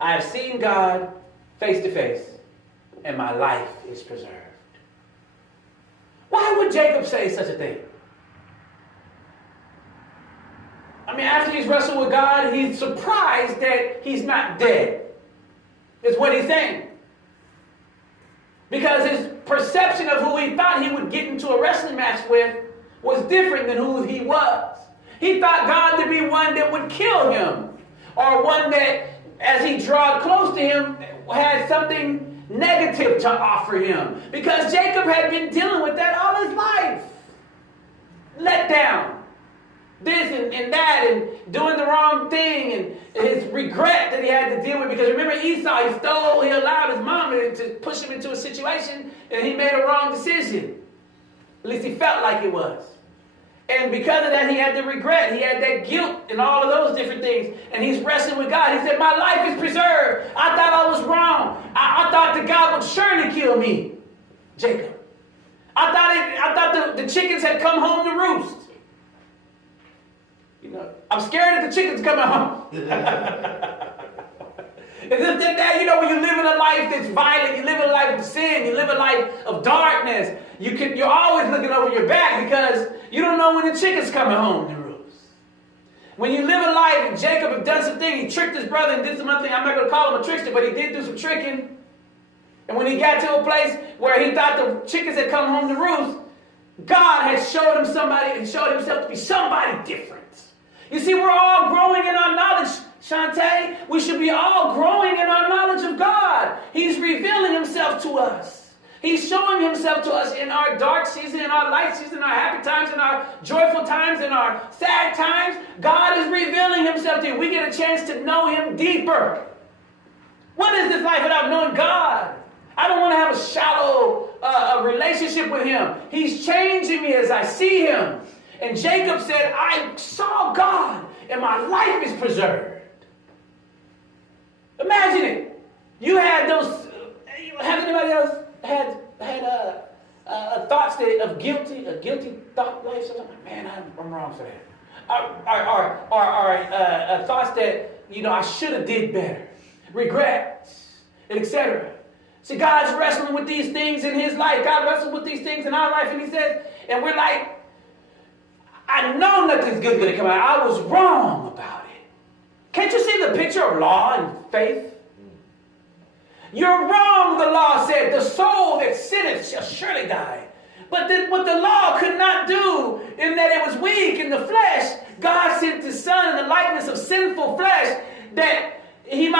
I have seen God face to face, and my life is preserved. Why would Jacob say such a thing? I mean, after he's wrestled with God, he's surprised that he's not dead. Is what he's saying. Because his perception of who he thought he would get into a wrestling match with was different than who he was. He thought God to be one that would kill him, or one that, as he drawed close to him, had something negative to offer him. Because Jacob had been dealing with that all his life. Let down. This and that, and doing the wrong thing, and his regret that he had to deal with. Because remember Esau, he allowed his mom to push him into a situation, and he made a wrong decision. At least he felt like it was. And because of that, he had the regret. He had that guilt and all of those different things. And he's wrestling with God. He said, my life is preserved. I thought I was wrong. I thought that God would surely kill me. Jacob. I thought the chickens had come home to roost. You know, I'm scared that the chicken's coming home. And this and that, you know, when you live in a life that's violent, you live in a life of sin, you live a life of darkness, you're always looking over your back because you don't know when the chicken's coming home to roost. When you live a life, and Jacob had done something, he tricked his brother and did some other thing. I'm not going to call him a trickster, but he did do some tricking. And when he got to a place where he thought the chickens had come home to roost, God had showed him showed himself to be somebody different. You see, we're all growing in our knowledge, Shantae. We should be all growing in our knowledge of God. He's revealing himself to us. He's showing himself to us in our dark season, in our light season, in our happy times, in our joyful times, in our sad times. God is revealing himself to you. We get a chance to know him deeper. What is this life without knowing God? I don't want to have a shallow relationship with him. He's changing me as I see him. And Jacob said, I saw God and my life is preserved. Imagine it. You had those, has anybody else had thoughts of a guilty thought life? Something like, man, I'm wrong for that. Or thoughts that, you know, I should have did better. Regrets, etc. See, God's wrestling with these things in his life. God wrestles with these things in our life. And he says, and we're like, I know nothing's good going to come out. I was wrong about it. Can't you see the picture of law and faith? You're wrong, the law said. The soul that sinneth shall surely die. But what the law could not do, in that it was weak in the flesh, God sent his son in the likeness of sinful flesh, that he might